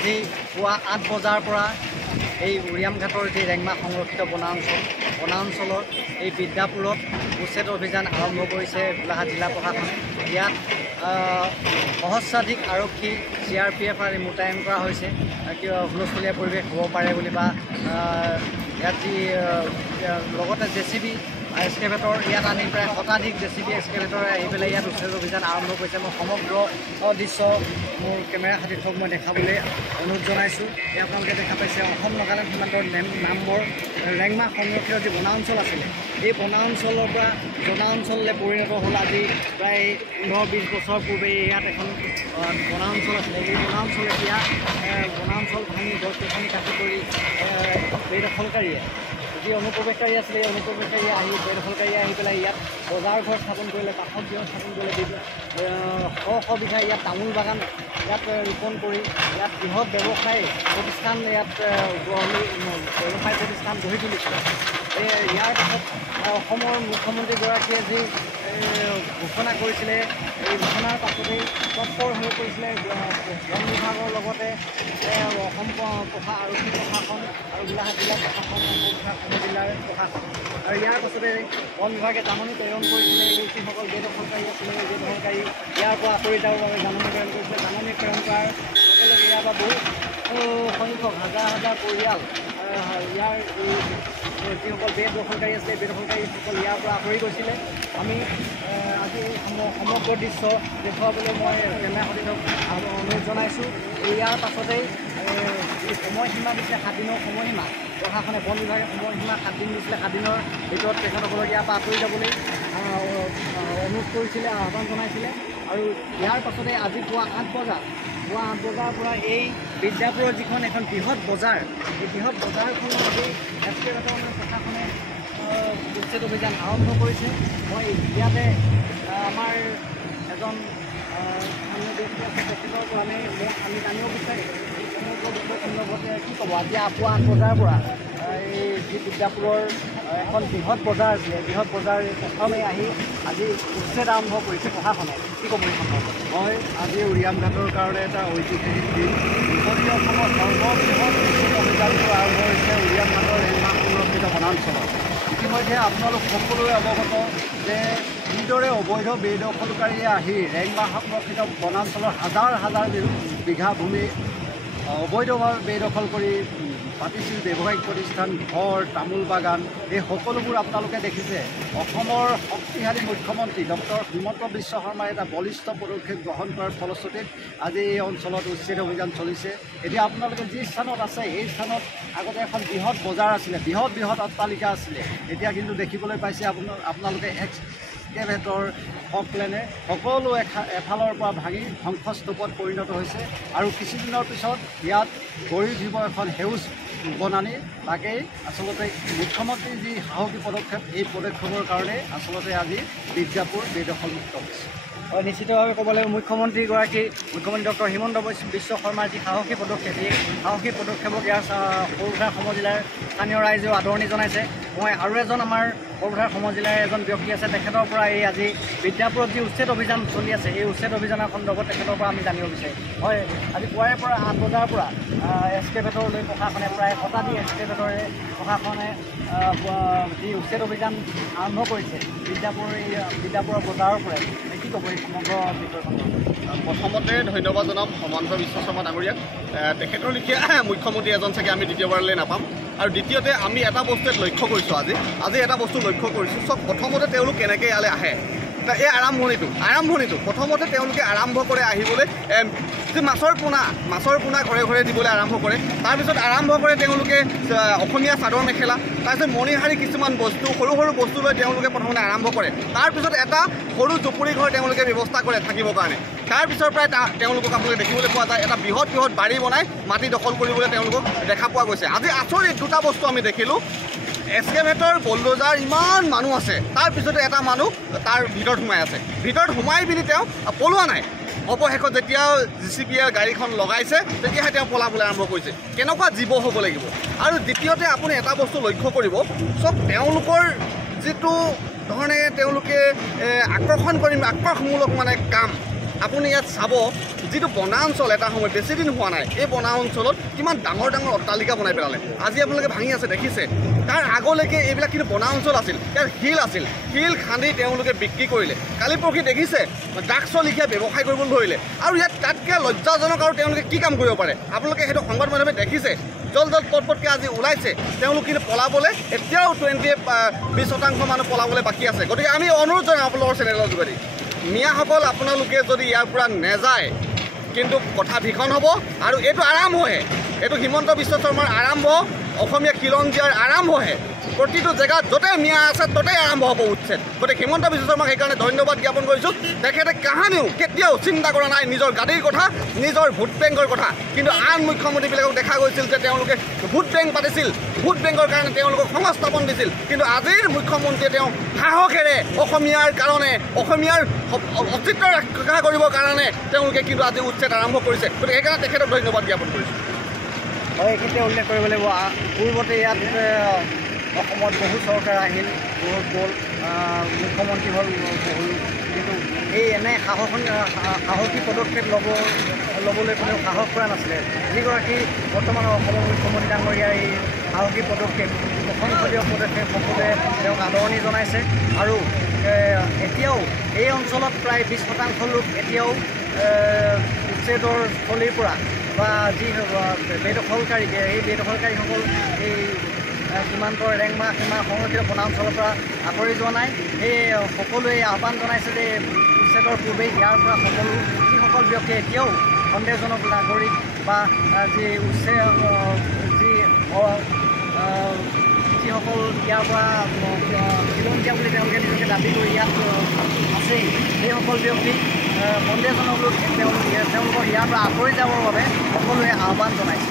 আজি পুৱা 8 বজাৰ পৰা এই উৰিয়ামঘাটৰ যি ৰেংমা সংৰক্ষিত বনাঞ্চলৰ এই বিদ্যাপুৰত উচ্ছেদ অভিযান আৰম্ভ কৰিছে গোলাঘাট জিলা প্ৰশাসনে। ইয়াত সহস্ৰাধিক আৰক্ষী CRPF আদি মোতায়েন কৰা হৈছে কিয় হুলস্থুলীয়া পৰিৱেশ হ'ব পাৰে বুলি বা ইয়াত যি লগতে JCB এক্সকেভেটৰ ইয়াত আনি প্ৰায় শতাধিক JCB এক্সকেভেটৰে আহি পেলাই ইয়াত উচ্ছেদ অভিযান আৰম্ভ কৰিছে। মই সমগ্ৰ দৃশ্য মোৰ কেমেৰা খাতিৰক মই দেখাবলৈ অনুৰোধ জনাইছোঁ। এই আপোনালোকে দেখা পাইছে অসম নাগালেণ্ড সীমান্তৰ নম্বৰ ৰেংমা সংৰক্ষিত যি বনাঞ্চল আছিলে এই বনাঞ্চলৰ পৰা জনাঞ্চললৈ পৰিণত হ'ল। আজি প্ৰায় 15-20 বছৰ পূৰ্বে ইয়াত এখন বনাঞ্চল আছিলে। এই বনাঞ্চল এতিয়া বনাঞ্চল ভাঙি গছ গছনি কাটি কৰি বেদখলকাৰীয়ে যি অনুপ্ৰৱেশকাৰী আছিলে এই অনুপ্ৰৱেশকাৰীয়ে আহি বেদখলকাৰীয়ে আহি পেলাই ইয়াত বজাৰ ঘৰ স্থাপন কৰিলে, বাসগৃহ স্থাপন কৰিলে, শ বিঘা ইয়াত তামোল বাগান ইয়াত ৰোপণ কৰি ইয়াত বৃহৎ ব্যৱসায় প্ৰতিষ্ঠান ইয়াত ব্যৱসায় প্ৰতিষ্ঠান গঢ়ি তুলিছে। ইয়াৰ পাছত অসমৰ মুখ্যমন্ত্ৰীগৰাকীয়ে যি ঘোষণা কৰিছিলে এই ঘোষণাৰ পাছতেই তৎপৰ হৈ পৰিছিলে বন বিভাগৰ লগতে অসম আৰক্ষী প্ৰশাসন আৰু গোলাঘাট জিলা প্ৰশাসন, জিলাৰ প্ৰশাসন। আৰু ইয়াৰ পাছতে বন বিভাগে জাননী প্ৰেৰণ কৰিছিলে এই যিসকল বেদখলকাৰী আছিলে এই বেদখলকাৰী ইয়াৰ পৰা আঁতৰি যাবৰ বাবে জাননী প্ৰেৰণ কৰিছিলে। জাননী প্ৰেৰণ কৰাৰ লগে লগে ইয়াৰ পৰা বহু সংখ্যক হাজাৰ পৰিয়াল ইয়াৰ যিসকল বেদখলকাৰী আছিলে বেদখলকাৰীসকল ইয়াৰ পৰা আঁতৰি গৈছিলে। আমি আজি সমগ্ৰ দৃশ্য দেখুৱাবলৈ মই কেমেৰা সতীৰ্থক অনুৰোধ জনাইছোঁ। ইয়াৰ পাছতেই যি সময়সীমা দিছে 7 দিনৰ সময়সীমা প্ৰশাসনে বন বিভাগে সময়সীমা 7 দিন দিছিলে। 7 দিনৰ ভিতৰত তেখেতসকলক ইয়াৰ পৰা আঁতৰি যাবলৈ অনুৰোধ কৰিছিলে, আহ্বান জনাইছিলে। আৰু ইয়াৰ পাছতে আজি পুৱা 8 বজাৰ পৰা এই বিদ্যাপুৰৰ যিখন এখন বৃহৎ বজাৰ এই বৃহৎ বজাৰখনত আজি এক্সকেভেটৰ প্ৰশাসনে উচ্ছেদ অভিযান আৰম্ভ কৰিছে। মই ইয়াতে আমাৰ এজন স্থানীয় ব্যক্তি আছে তেখেতৰ পৰা আমি জানিব বিচাৰিম সমগ্ৰ বিষয় সন্দৰ্ভতে কি ক'ব। আজি পুৱা 8 বজাৰ পৰা এই যি বিদ্যাপুৰৰ এখন বৃহৎ বজাৰ আছিলে বৃহৎ বজাৰ প্ৰথমে আহি আজি উচ্ছেদ আৰম্ভ কৰিছে প্ৰশাসনে, কি ক'ব এই সন্দৰ্ভত? হয়, আজি উৰিয়ামঘাটৰ কাৰণে এটা ঐতিহাসিক দিন। উত্তৰীয় অসমৰ সৰ্ববৃহৎ উচ্ছেদ অভিযানটো আৰম্ভ হৈছে উৰিয়ামঘাটৰ ৰেংমা সংৰক্ষিত বনাঞ্চলত। ইতিমধ্যে আপোনালোক সকলোৱে অৱগত যে কিদৰে অবৈধ বেদখলকাৰীয়ে আহি ৰেংমা সংৰক্ষিত বনাঞ্চলৰ হাজাৰ বিঘা ভূমি অবৈধভাৱে বেদখল কৰি পাতিছিল। ব্যৱসায়িক প্ৰতিষ্ঠান, ঘৰ, তামোল বাগান এই সকলোবোৰ আপোনালোকে দেখিছে। অসমৰ শক্তিশালী মুখ্যমন্ত্ৰী ডক্টৰ হিমন্ত বিশ্ব শৰ্মাই এটা বলিষ্ঠ পদক্ষেপ গ্ৰহণ কৰাৰ ফলশ্ৰুতিত আজি এই অঞ্চলত উচ্ছেদ অভিযান চলিছে। এতিয়া আপোনালোকে যি স্থানত আছে এই স্থানত আগতে এখন বৃহৎ বজাৰ আছিলে, বৃহৎ অট্টালিকা আছিলে। এতিয়া কিন্তু দেখিবলৈ পাইছে আপোনালোকে এক্সকেভেটৰ ফকলেনে সকলো এফালৰ পৰা ভাঙি ধ্বংসস্তূপত পৰিণত হৈছে। আৰু কিছুদিনৰ পিছত ইয়াত গঢ়ি উঠিব এখন সেউজ বনানী। তাকেই আচলতে মুখ্যমন্ত্ৰীৰ যি সাহসী পদক্ষেপ এই পদক্ষেপৰ কাৰণে আচলতে আজি বিদ্যাপুৰ বেদখলমুক্ত হৈছে। হয়, নিশ্চিতভাৱে ক'ব লাগিব মুখ্যমন্ত্ৰী ডক্টৰ হিমন্ত বিশ্ব শৰ্মাৰ যি সাহসী পদক্ষেপ এই সাহসী পদক্ষেপক ইয়াৰ সৰুপথাৰ সমজিলাৰ স্থানীয় ৰাইজেও আদৰণি জনাইছে। মই আৰু এজন আমাৰ সৰুপথাৰ সমজিলাৰ এজন ব্যক্তি আছে তেখেতৰ পৰা এই আজি বিদ্যাপুৰত যি উচ্ছেদ অভিযান চলি আছে এই উচ্ছেদ অভিযানৰ সন্দৰ্ভত তেখেতৰ পৰা আমি জানিব বিচাৰিম। হয়, আজি পুৱাৰে পৰা 8 বজাৰ পৰা এক্সকেভেটৰ লৈ প্ৰশাসনে প্ৰায় শতাধিক এক্সকেভেটৰে প্ৰশাসনে যি উচ্ছেদ অভিযান আৰম্ভ কৰিছে বিদ্যাপুৰৰ বজাৰৰ পৰাই, কি ক'ব এই সমগ্ৰ বিষয়খন? প্ৰথমতে ধন্যবাদ জনাম হিমন্ত বিশ্ব শৰ্মা ডাঙৰীয়াক। তেখেতৰ লেখীয়া মুখ্যমন্ত্ৰী এজন চাগে আমি দ্বিতীয়বাৰলৈ নাপাম। আৰু দ্বিতীয়তে আমি এটা বস্তু লক্ষ্য কৰিছোঁ আজি এটা বস্তু লক্ষ্য কৰিছোঁ। চব প্ৰথমতে তেওঁলোক কেনেকৈ ইয়ালৈ আহে এই আৰম্ভণিটো প্ৰথমতে তেওঁলোকে আৰম্ভ কৰে আহিবলৈ যে মাছৰ পোনা ঘৰে ঘৰে দিবলৈ আৰম্ভ কৰে। তাৰপিছত আৰম্ভ কৰে তেওঁলোকে অসমীয়া চাদৰ মেখেলা, তাৰপিছত মণিহাৰী কিছুমান বস্তু সৰু বস্তু লৈ তেওঁলোকে প্ৰথমতে আৰম্ভ কৰে। তাৰপিছত এটা সৰু জুপুৰি ঘৰ তেওঁলোকে ব্যৱস্থা কৰে থাকিবৰ কাৰণে। তাৰপিছৰ পৰাই তেওঁলোকক আপোনালোকে দেখিবলৈ পোৱা যায় এটা বৃহৎ বাৰী বনাই মাটি দখল কৰিবলৈ তেওঁলোকক দেখা পোৱা গৈছে। আজি আচৰিত দুটা বস্তু আমি দেখিলোঁ। এক্সকেভেটৰ বলডোজাৰ ইমান মানুহ আছে, তাৰপিছতে এটা মানুহ তাৰ ভিতৰত সোমাই আছে। ভিতৰত সোমাই পিনি তেওঁ পলোৱা নাই। অৱশেষত যেতিয়া JCBয়ে গাড়ীখন লগাইছে তেতিয়াহে তেওঁ পলাবলৈ আৰম্ভ কৰিছে। কেনেকুৱা জীৱ হ'ব লাগিব। আৰু দ্বিতীয়তে আপুনি এটা বস্তু লক্ষ্য কৰিব, চব তেওঁলোকৰ যিটো ধৰণে তেওঁলোকে আকৰ্ষণমূলক কাম আপুনি ইয়াত চাব যিটো বনাঞ্চল এটা সময় বেছি দিন হোৱা নাই এই বনাঞ্চলত কিমান ডাঙৰ ডাঙৰ অট্টালিকা বনাই পেলালে আজি আপোনালোকে ভাঙি আছে দেখিছে তাৰ আগলৈকে এইবিলাক কিন্তু বনাঞ্চল আছিল ইয়াৰ শিল আছিল শিল খান্দি তেওঁলোকে বিক্ৰী কৰিলে কালি পৰহি দেখিছে ড্ৰাগছৰ লিখীয়া ব্যৱসায় কৰিবলৈ ধৰিলে আৰু ইয়াত তাতকৈ লজ্জাজনক আৰু তেওঁলোকে কি কাম কৰিব পাৰে আপোনালোকে সেইটো সংবাদ মাধ্যমে দেখিছে জল পটপটকৈ আজি ওলাইছে তেওঁলোক কিন্তু পলাবলৈ এতিয়াও 20% মানুহ পলাবলৈ বাকী আছে গতিকে আমি অনুৰোধ জনাওঁ আপোনালোকৰ চেনেলৰ যোগেদি মিয়াসকল আপোনালোকে যদি ইয়াৰ পৰা নেযায় কিন্তু কথা ভীষণ হ'ব আৰু এইটো আৰম্ভহে এইটো হিমন্ত বিশ্ব শৰ্মাৰ আৰম্ভ অসমীয়া খিলঞ্জীয়াৰ আৰম্ভহে প্ৰতিটো জেগাত য'তে মিয়া আছে ত'তেই আৰম্ভ হ'ব উচ্ছেদ গতিকে হিমন্ত বিশ্ব শৰ্মাক সেইকাৰণে ধন্যবাদ জ্ঞাপন কৰিছোঁ তেখেতে কাহানিও কেতিয়াও চিন্তা কৰা নাই নিজৰ গাদীৰ কথা নিজৰ ভোট বেংকৰ কথা কিন্তু আন মুখ্যমন্ত্ৰীবিলাকক দেখা গৈছিল যে তেওঁলোকে ভোট বেংক পাতিছিল ভোট বেংকৰ কাৰণে তেওঁলোকক সংস্থাপন দিছিল কিন্তু আজিৰ মুখ্যমন্ত্ৰীয়ে তেওঁ সাহসেৰে অসমীয়াৰ কাৰণে অসমীয়াৰ অস্তিত্ব ৰক্ষা কৰিবৰ কাৰণে তেওঁলোকে কিন্তু আজি উচ্ছেদ আৰম্ভ কৰিছে গতিকে সেইকাৰণে তেখেতক ধন্যবাদ জ্ঞাপন কৰিছোঁ হয় এইখিনিতে উল্লেখ কৰিব লাগিব পূৰ্বতে ইয়াত অসমত বহু চৰকাৰ আহিল বহুত গ'ল মুখ্যমন্ত্ৰী হ'ল বহু কিন্তু এই এনে সাহসী পদক্ষেপ ল'বলৈ কোনেও সাহস কৰা নাছিলে যিগৰাকী বৰ্তমানৰ অসমৰ মুখ্যমন্ত্ৰী ডাঙৰীয়াৰ এই সাহসী পদক্ষেপ প্ৰশংসনীয় পদক্ষেপ সকলোৱে তেওঁক আদৰণি জনাইছে আৰু এতিয়াও এই অঞ্চলত প্ৰায় 20% লোক এতিয়াও উচ্ছেদৰ স্থলীৰ পৰা বা যি বেদখলকাৰী এই বেদখলকাৰীসকল এই সীমান্তৰ ৰেংমা সীমা সংৰক্ষিত বনাঞ্চলৰ পৰা আঁতৰি যোৱা নাই সেই সকলোৱে আহ্বান জনাইছে যে উচ্ছেদৰ পূৰ্বে ইয়াৰ পৰা সকলো যিসকল ব্যক্তিয়ে এতিয়াও সন্দেহজনক নাগৰিক বা যি যিসকল ইয়াৰ পৰা খিলঞ্জীয়া বুলি তেওঁলোকে নিজকে দাবী কৰি ইয়াত আছেই সেইসকল ব্যক্তিক সন্দেহজনক লোক তেওঁলোকৰ ইয়াৰ পৰা আঁতৰি যাবৰ বাবে সকলোৱে আহ্বান জনাইছে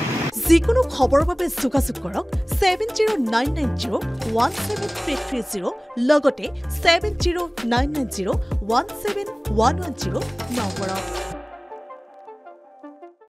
যিকোনো খবৰৰ বাবে যোগাযোগ কৰক 7099017330 লগতে 7099017110 নম্বৰত